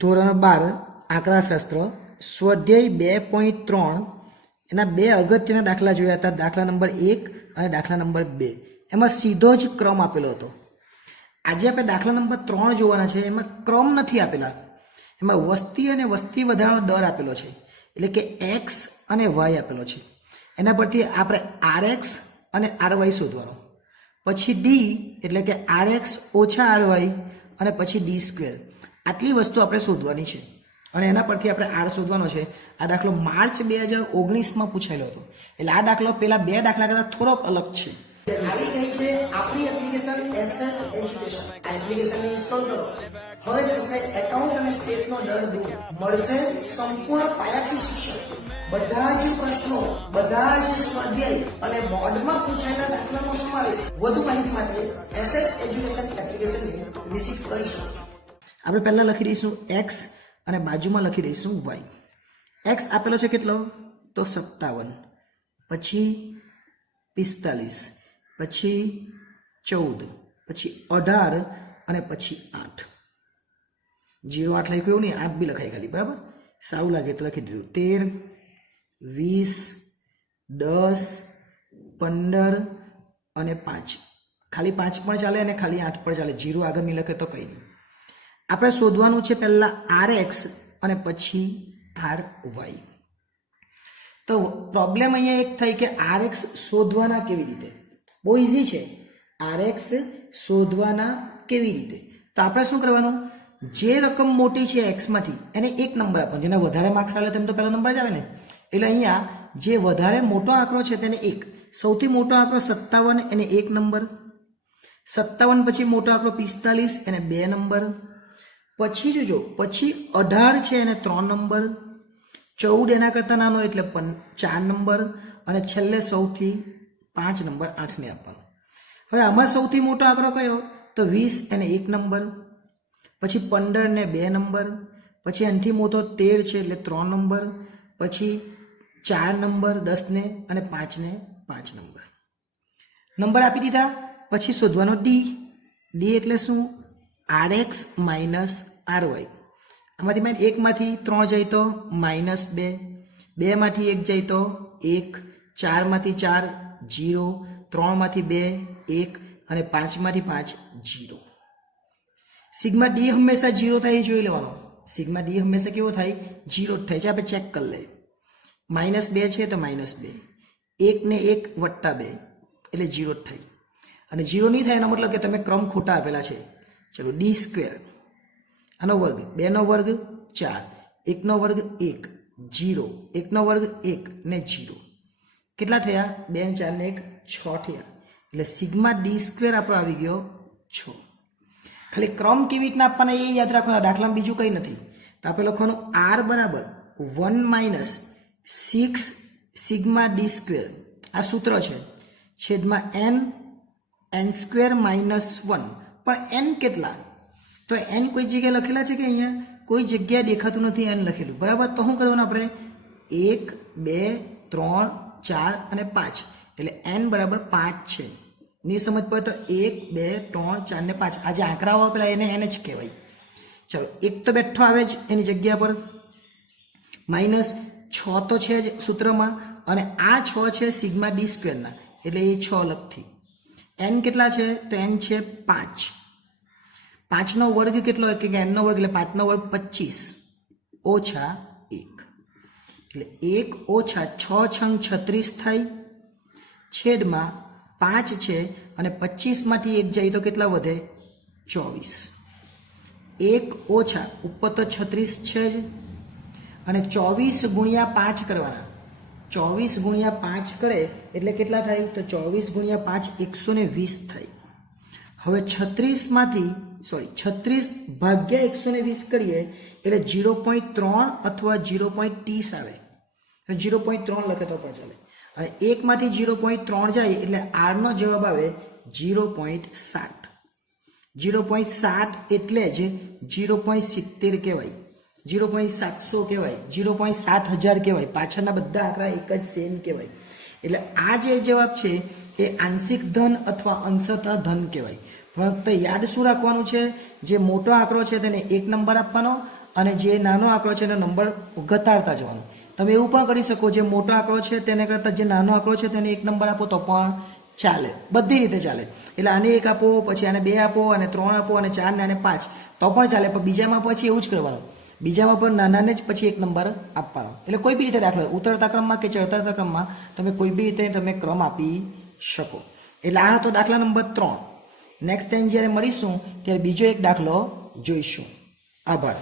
ધોરણ 12 આંકડાશાસ્ત્ર સ્વાધ્યાય 2.3 એના બે અગત્યના દાખલા જોયા હતા. દાખલા નંબર 1 અને દાખલા નંબર 2. એમાં સીધો જ ક્રમ આપેલો હતો. આજે આપણે દાખલા નંબર 3 જોવાના છે. એમાં ક્રમ નથી આપેલા, એમાં વસ્તી અને વસ્તી વધારાનો દર આપેલો છે, એટલે કે એક્સ અને વાય આપેલો છે. એના પરથી આપણે આરએક્સ અને આરવાય શોધવાનો, પછી ડી એટલે કે આરએક્સ ઓછા આરવાય અને પછી ડી સ્ક્વેર. આટલી વસ્તુ આપણે શોધવાની છે અને એના પરથી આપણે આર શોધવાનો છે. આ દાખલો માર્ચ 2019માં પૂછાયેલો હતો, એટલે આ દાખલો પેલા બે દાખલા કરતાં થોડોક અલગ છે. આવી ગઈ છે આપણી એપ્લિકેશન એસએસ એજ્યુકેશન. આ એપ્લિકેશનને ઇન્સ્ટોલ કરો. હવે જશે એકાઉન્ટ અને સ્ટેટનો દર દૂર મળશે સંપૂર્ણ પાયાથી શિક્ષણ. બધા જ પ્રશ્નો, બધા જ સ્વાધ્યાય અને બોર્ડમાં પૂછાયેલા દાખલાનો સમાવેશ. વધુ માહિતી માટે એસએસ એજ્યુકેશન એપ્લિકેશનને વિઝિટ કરી શકો છો. આપણે પહેલા લખી દઈશું એક્સ અને બાજુમાં લખી દઈશું વાય. એક્સ આપેલો છે કેટલો? તો 57, પછી 45, પછી 14, પછી 18 અને પછી 8. 08 લખ્યું એવું નહીં, 8 બી લખાય ખાલી, બરાબર? સારું લાગે તો લખી દીધું. 13, 20, 10, 15 અને 5. ખાલી 5 પણ ચાલે અને ખાલી 8 પણ ચાલે. 0 આગળ નહીં લખે તો કંઈ નહીં. આપણે શોધવાનું છે પહેલાં આર એક્સ અને પછી આર વાય. તો પ્રોબ્લેમ અહીંયા એક થાય કે આર એક્સ શોધવાના કેવી રીતે? બહુ ઇઝી છે. આર એક્સ શોધવાના કેવી રીતે? તો આપણે શું કરવાનું? જે રકમ મોટી છે એક્સમાંથી એને એક નંબર આપવાનો. જેને વધારે માર્ક્સ આવે તેમ તો પહેલો નંબર જ આવે ને. એટલે અહીંયા જે વધારે મોટો આંકડો છે તેને 1. સૌથી મોટો આંકડો 57, એને 1 નંબર. 57 પછી મોટો આંકડો 45, એને 2 નંબર. પછી જોજો, પછી 18 છે એને 3 નંબર. 14 એના કરતાં નાનો એટલે 4 નંબર. અને છેલ્લે સૌથી 5 નંબર 8ને આપવાનો. હવે આમાં સૌથી મોટો આંકડો કયો? તો 20, એને 1 નંબર. પછી 15 ને 2 નંબર. પછી એનાથી મોટો 13 છે એટલે 3 નંબર. પછી 4 નંબર 10 ને અને 5 ને 5 નંબર. નંબર આપી દીધા. પછી શોધવાનો ડી. ડી એટલે શું? R X minus R Y. આમાંથી મેં 1 માંથી 3 જાય તો -2, 2 માંથી 1 જાય તો 1, 4 માંથી 4 0, 3 માંથી 2 1 અને 5 માંથી 5 0. સિગ્મા ડી હંમેશા 0 થાય એ જોઈ લેવાનો. સિગ્મા ડી હંમેશા કેવો થાય? 0 જ થાય છે. આપણે ચેક કરી લઈએ. -2 છે તો -2, 1 ને 1 વત્તા 2 એટલે 0 જ થાય. અને 0 નહીં થાય એનો મતલબ કે તમે ક્રમ ખોટા આપેલા છે. ચલો ડી સ્ક્વેર, આનો વર્ગ 2 નો વર્ગ 4, 1 નો વર્ગ 1 0, 1 નો વર્ગ 1 ને 0. કેટલા થયા? 2 ને 4 ને 1 6 થયા. એટલે સિગ્મા ડી સ્ક્વેર આપણો આવી ગયો 6. ખાલી ક્રમ કેવી રીતના આપવાના એ યાદ રાખવાના. દાખલામાં બીજું કંઈ નથી. તો આપણે લખવાનું આર બરાબર 1 - 6 સિગ્મા ડી સ્ક્વેર. આ સૂત્ર છે. છેદમાં n સ્ક્વેર -1. પણ n કેટલા? તો n કોઈ જગ્યાએ લખેલા છે કે અહીંયા કોઈ જગ્યાએ દેખાતું નથી n લખેલું, બરાબર? તો શું કરવાનું આપણે? 1 2 3 4 અને 5 એટલે n બરાબર 5 છે. ની સમજ પડે તો 1 2 3 4 ને 5 આ જે આંકડાઓ આપેલા એને n જ કહેવાય. ચલો એક તો બેઠો આવે જ એની જગ્યા પર. -6 તો છે જ સૂત્રમાં, અને આ 6 છે સિગ્મા ડી સ્ક્વેરના, એટલે એ 6 અલગથી. n કેટલા છે? તો n છે 5. 5 નો વર્ગ કેટલો? કે n નો વર્ગ એટલે 5 નો વર્ગ 25 ઓછા 1 એટલે 1 ઓછા 6 છંગ 36 થાય. છેદમાં 5 છે અને 25 માંથી 1 જાય તો કેટલા વધે? 24. 1 ઓછા ઉપર તો 36 છે જ, અને 24 ગુણ્યા 5 કરવાના. 24 ગુણ્યા 5 કરે એટલે કેટલા થાય? તો 24 ગુણ્યા 5 120 થાય. હવે 36 ભાગ્યા 120 કરીએ એટલે 0.3 અથવા 0.30 આવે. 0.3 લખે તો પણ ચાલે. અને 1 માંથી 0.3 જાય એટલે આર નો જવાબ આવે 0.7. 0.7 એટલે જ 0.70 કહેવાય, 0.700 કહેવાય, 0.7000 કહેવાય. પાછળના બધા આંકડા એક જ સેમ કહેવાય. એટલે આ જે જવાબ છે એ આંશિક ધન અથવા અંશતઃ ધન કહેવાય. ફક્ત યાદ શું રાખવાનું છે? જે મોટો આંકડો છે તેને 1 નંબર આપવાનો અને જે નાનો આંકડો છે એનો નંબર ઘટાડતા જવાનું. તમે એવું પણ કરી શકો, જે મોટો આંકડો છે તેને કરતાં જે નાનો આંકડો છે તેને 1 નંબર આપો તો પણ ચાલે, બધી રીતે ચાલે. એટલે આને 1 આપો, પછી આને 2 આપો, અને 3 આપો, અને 4 ને આને 5 તો પણ ચાલે. પણ બીજામાં પછી એવું જ કરવાનું, બીજામાં પણ નાનાને જ પછી 1 નંબર આપવાનો. એટલે કોઈ બી રીતે દાખલો ઉતરતા ક્રમમાં કે ચડતા ક્રમમાં તમે કોઈ બી રીતે તમે ક્રમ આપી શકો. એટલે આ હતો દાખલા નંબર 3. નેક્સ્ટ ટાઈમ જ્યારે મળીશું ત્યારે બીજો એક દાખલો જોઈશું. આભાર.